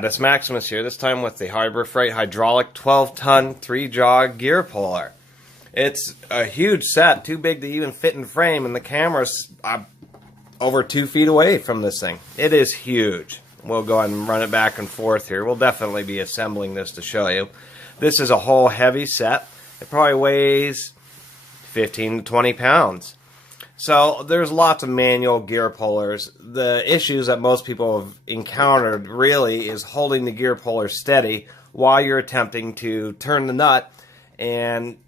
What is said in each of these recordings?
Status Maximus here, this time with the Harbor Freight hydraulic 12-ton 3-jaw gear puller. It's a huge set, too big to even fit in frame, and the camera's over 2 feet away from this thing. It is huge. We'll go ahead and run it back and forth here. We'll definitely be assembling this to show you. This is a whole heavy set. It probably weighs 15 to 20 pounds. So there's lots of manual gear pullers. The issues that most people have encountered really is holding the gear puller steady while you're attempting to turn the nut and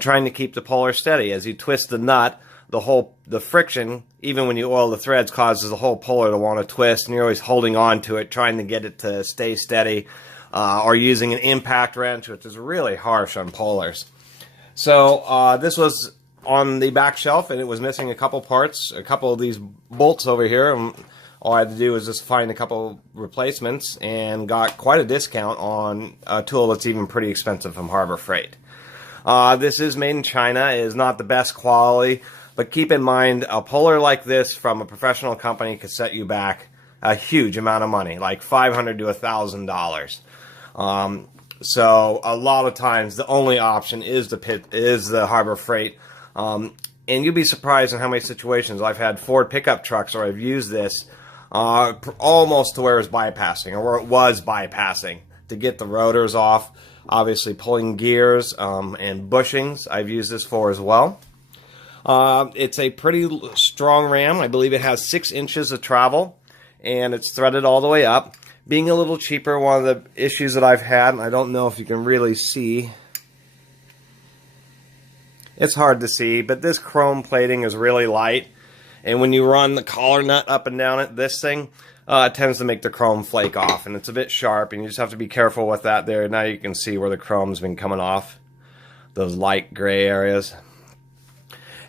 trying to keep the puller steady. As you twist the nut, the friction, even when you oil the threads, causes the whole puller to want to twist, and you're always holding on to it, trying to get it to stay steady, or using an impact wrench, which is really harsh on pullers. So this was on the back shelf, and it was missing a couple parts, a couple of these bolts over here, and all I had to do was just find a couple replacements and got quite a discount on a tool that's even pretty expensive from Harbor Freight. This is made in China. It is not the best quality, but keep in mind a puller like this from a professional company could set you back a huge amount of money, like $500 to $1,000. So a lot of times the only option is the Harbor Freight. And you'd be surprised in how many situations I've had Ford pickup trucks where I've used this almost to where it's bypassing, or where it was bypassing, to get the rotors off. Obviously pulling gears and bushings I've used this for as well. It's a pretty strong ram. I believe it has 6 inches of travel, and it's threaded all the way up. Being a little cheaper, one of the issues that I've had, and I don't know if you can really see, it's hard to see, but this chrome plating is really light, and when you run the collar nut up and down it, this thing, it tends to make the chrome flake off, and it's a bit sharp, and you just have to be careful with that there. Now you can see where the chrome's been coming off, those light gray areas.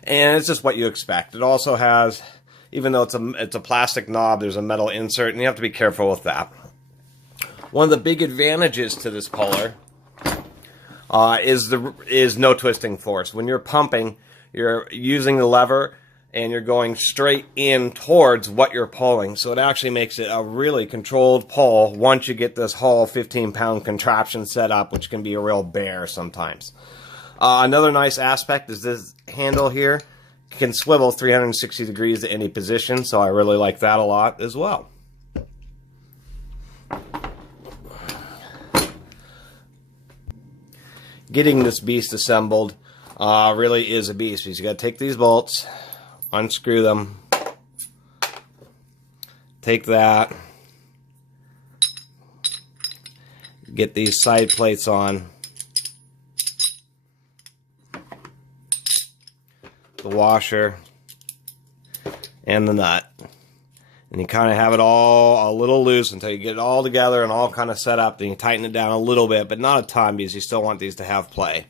And it's just what you expect. It also has, even though it's a plastic knob, there's a metal insert, and you have to be careful with that. One of the big advantages to this puller is no twisting force. When you're pumping, you're using the lever and you're going straight in towards what you're pulling. So it actually makes it a really controlled pull once you get this whole 15-pound contraption set up, which can be a real bear sometimes. Another nice aspect is this handle here can swivel 360 degrees to any position, so I really like that a lot as well. Getting this beast assembled really is a beast, because you got to take these bolts, unscrew them, take that, get these side plates on, the washer, and the nut. And you kind of have it all a little loose until you get it all together and all kind of set up. Then you tighten it down a little bit, but not a ton, because you still want these to have play.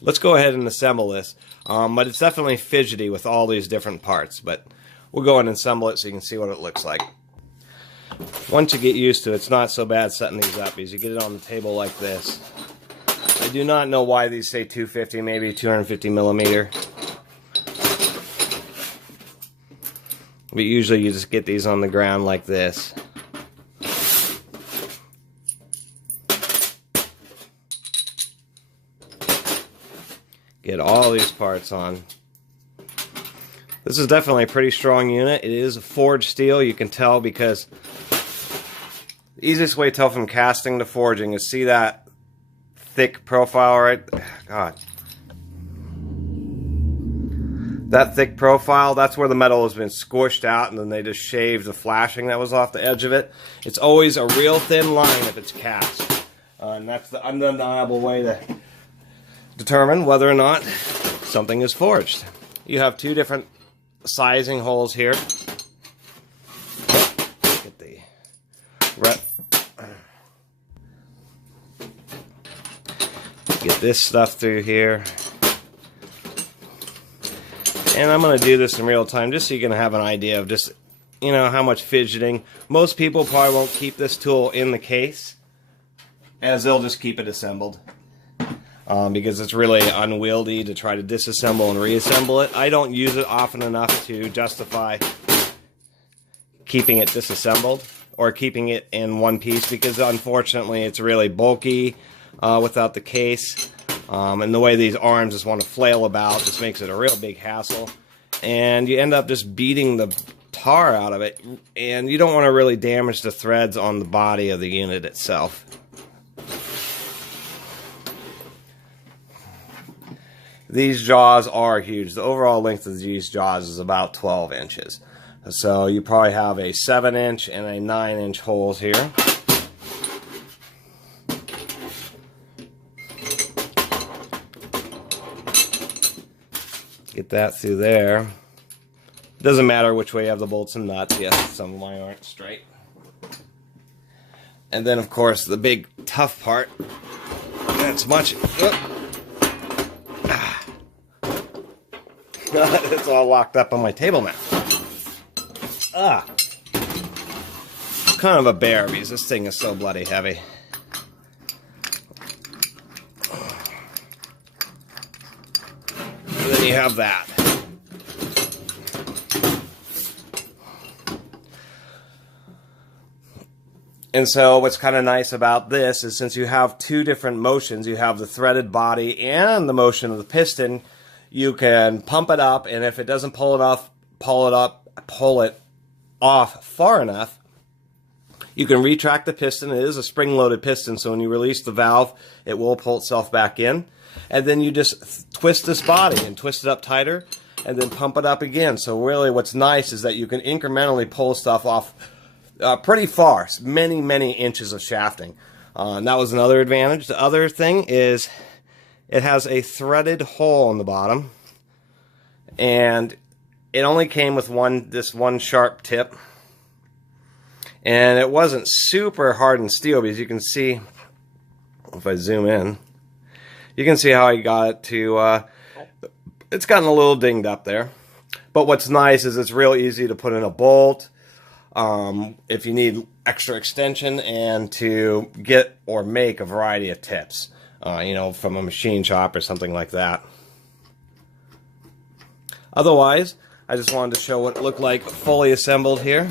Let's go ahead and assemble this. But it's definitely fidgety with all these different parts. But we'll go ahead and assemble it so you can see what it looks like. Once you get used to it, it's not so bad setting these up, because you get it on the table like this. I do not know why these say 250, maybe 250 millimeter. But usually you just get these on the ground like this. Get all these parts on. This is definitely a pretty strong unit. It is forged steel, you can tell, because the easiest way to tell from casting to forging is see that thick profile right there. God. That thick profile, that's where the metal has been squished out, and then they just shaved the flashing that was off the edge of it. It's always a real thin line if it's cast. And that's the undeniable way to determine whether or not something is forged. You have 2 different sizing holes here. Get the get this stuff through here. And I'm going to do this in real time just so you can have an idea of just, you know, how much fidgeting. Most people probably won't keep this tool in the case, as they'll just keep it assembled. Because it's really unwieldy to try to disassemble and reassemble it. I don't use it often enough to justify keeping it disassembled. or keeping it in one piece, because unfortunately it's really bulky without the case. And the way these arms just want to flail about just makes it a real big hassle. And you end up just beating the tar out of it, and you don't want to really damage the threads on the body of the unit itself. These jaws are huge. The overall length of these jaws is about 12 inches. So you probably have a 7-inch and a 9-inch holes here. Get that through there. Doesn't matter which way you have the bolts and nuts. Yes, some of mine aren't straight. And then, of course, the big tough part. That's much. It's all locked up on my table now. It's kind of a bear because this thing is so bloody heavy. And then you have that. And so what's kind of nice about this is, since you have two different motions, you have the threaded body and the motion of the piston, you can pump it up, and if it doesn't pull it off far enough, you can retract the piston. It is a spring-loaded piston, so when you release the valve, it will pull itself back in. And then you just twist this body and twist it up tighter, and then pump it up again. So really what's nice is that you can incrementally pull stuff off pretty far, many, many inches of shafting. And that was another advantage. The other thing is it has a threaded hole on the bottom, and it only came with this one sharp tip, and it wasn't super hardened steel, because you can see, if I zoom in, you can see how I got it to, it's gotten a little dinged up there. But what's nice is it's real easy to put in a bolt, if you need extra extension, and to get or make a variety of tips, you know, from a machine shop or something like that. Otherwise, I just wanted to show what it looked like fully assembled here.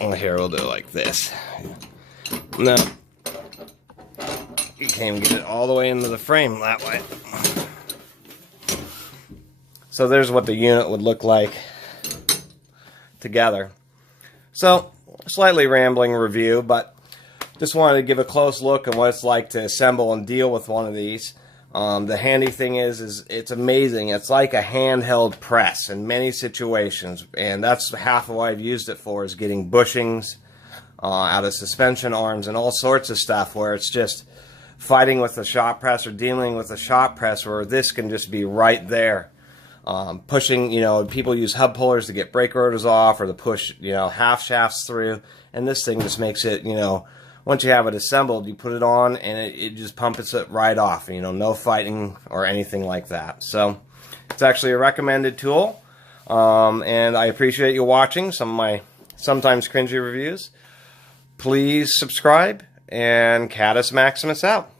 Well, here we'll do it like this. Now, you can't even get it all the way into the frame that way. So there's what the unit would look like together. So, slightly rambling review, but just wanted to give a close look at what it's like to assemble and deal with one of these. The handy thing is it's amazing. It's like a handheld press in many situations, and that's half of what I've used it for, is getting bushings out of suspension arms and all sorts of stuff, where it's just fighting with the shop press or dealing with the shop press, where this can just be right there. Pushing, you know, people use hub pullers to get brake rotors off, or to push, you know, half shafts through, and this thing just makes it, you know, once you have it assembled, you put it on, and it just pumps it right off. You know, no fighting or anything like that. So it's actually a recommended tool, and I appreciate you watching some of my sometimes cringy reviews. Please subscribe, and Catus Maximus out.